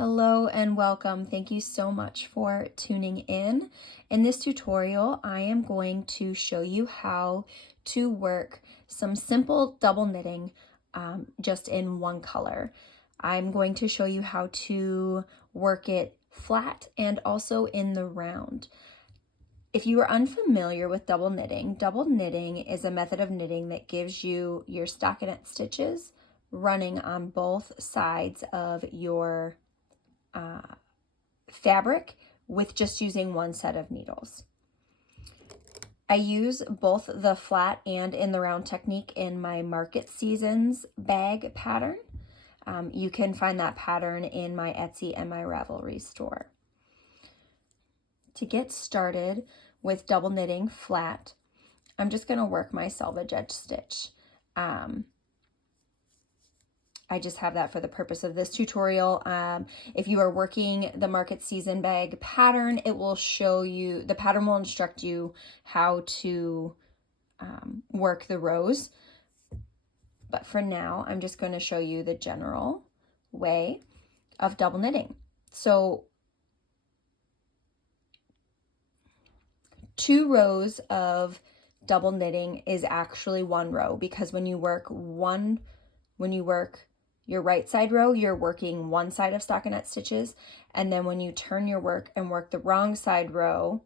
Hello and welcome. Thank you so much for tuning in. In this tutorial, I am going to show you how to work some simple double knitting just in one color. I'm going to show you how to work it flat and also in the round. If you are unfamiliar with double knitting is a method of knitting that gives you your stockinette stitches running on both sides of your fabric with just using one set of needles. I use both the flat and in the round technique in my Market Seasons bag pattern. You can find that pattern in my Etsy and my Ravelry store. To get started with double knitting flat, I'm just going to work my selvage edge stitch. I just have that for the purpose of this tutorial. If you are working the Market Season bag pattern, it will show you, the pattern will instruct you how to work the rows. But for now, I'm just going to show you the general way of double knitting. So 2 rows of double knitting is actually 1 row, because when you work your right side row, you're working one side of stockinette stitches, and then when you turn your work and work the wrong side row,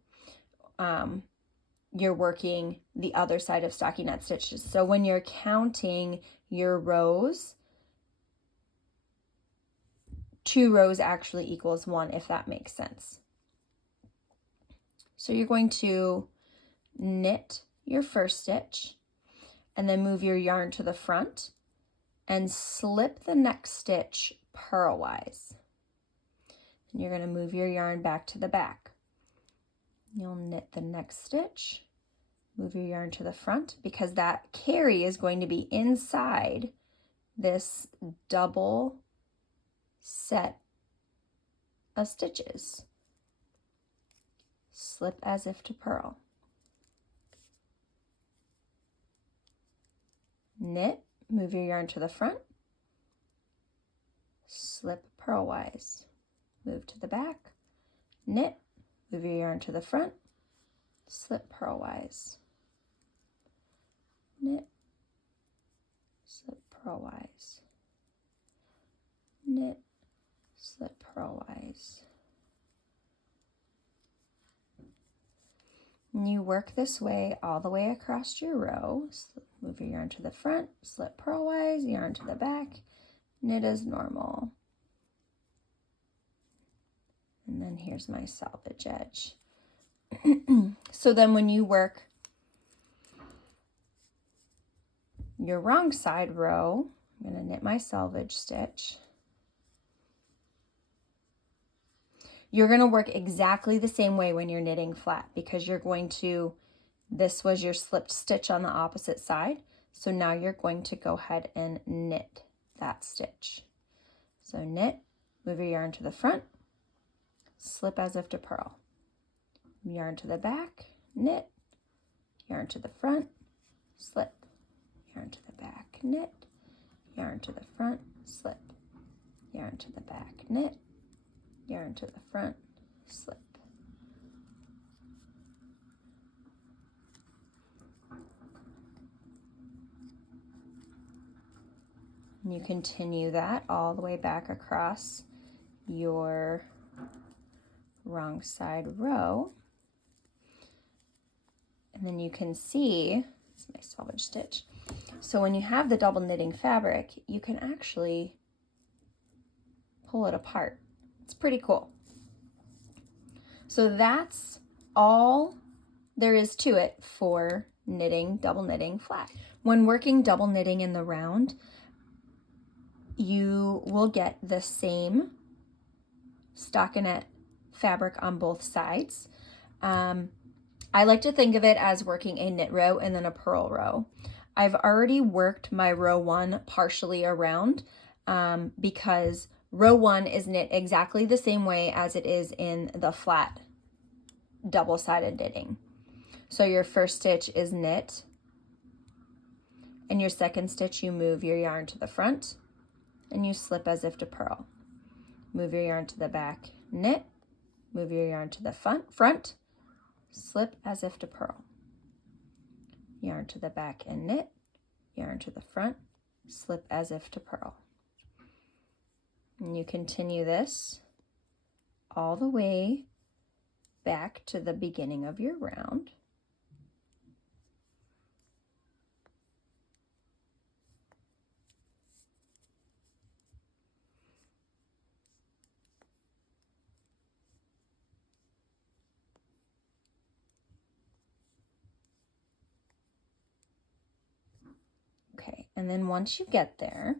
you're working the other side of stockinette stitches. So when you're counting your rows, 2 rows actually equals 1, if that makes sense. So you're going to knit your first stitch and then move your yarn to the front and slip the next stitch purlwise. And you're going to move your yarn back to the back. You'll knit the next stitch, move your yarn to the front, because that carry is going to be inside this double set of stitches. Slip as if to purl. Knit, move your yarn to the front, slip purlwise, move to the back, knit, move your yarn to the front, slip purlwise, knit, slip purlwise, knit, slip purlwise. And you work this way all the way across your row. Move your yarn to the front, slip purlwise, yarn to the back, knit as normal. And then here's my selvage edge. So then when you work your wrong side row, I'm going to knit my selvage stitch. You're going to work exactly the same way when you're knitting flat, because you're going to, this was your slipped stitch on the opposite side. So now you're going to go ahead and knit that stitch. So knit, move your yarn to the front, slip as if to purl. Yarn to the back, knit, yarn to the front, slip, yarn to the back, knit, yarn to the front, slip, yarn to the back, knit, yarn to the front, slip. And you continue that all the way back across your wrong side row. And then you can see, it's my selvage stitch. So when you have the double knitting fabric, you can actually pull it apart. It's pretty cool. So that's all there is to it for knitting, double knitting flat. When working double knitting in the round, you will get the same stockinette fabric on both sides. I like to think of it as working a knit row and then a purl row. I've already worked my row 1 partially around because row 1 is knit exactly the same way as it is in the flat double-sided knitting. So your first stitch is knit, and your second stitch you move your yarn to the front and you slip as if to purl. move your yarn to the back, knit, move your yarn to the front, slip as if to purl. Yarn to the back and knit, yarn to the front, slip as if to purl. And you continue this all the way back to the beginning of your round. Okay, and then once you get there,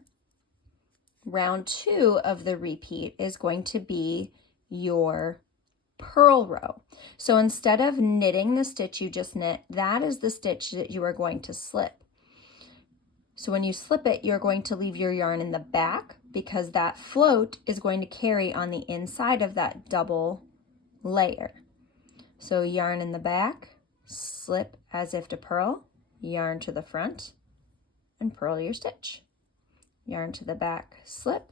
round 2 of the repeat is going to be your purl row. So instead of knitting the stitch you just knit, that is the stitch that you are going to slip. So when you slip it, you're going to leave your yarn in the back because that float is going to carry on the inside of that double layer. So yarn in the back, slip as if to purl, yarn to the front, and purl your stitch. Yarn to the back, slip,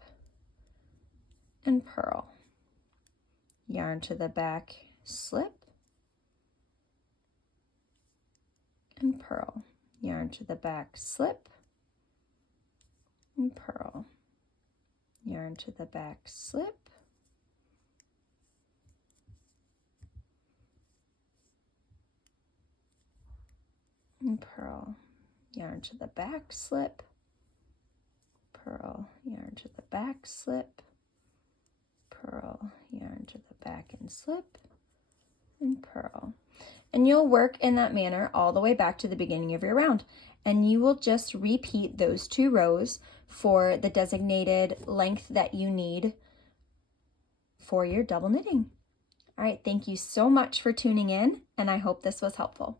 and purl. Yarn to the back, slip, and purl. Yarn to the back, slip, and purl. Yarn to the back, slip, and purl. Yarn to the back, slip, purl, yarn to the back, slip, purl, yarn to the back and slip, and purl. And you'll work in that manner all the way back to the beginning of your round. And you will just repeat those 2 rows for the designated length that you need for your double knitting. All right, thank you so much for tuning in, and I hope this was helpful.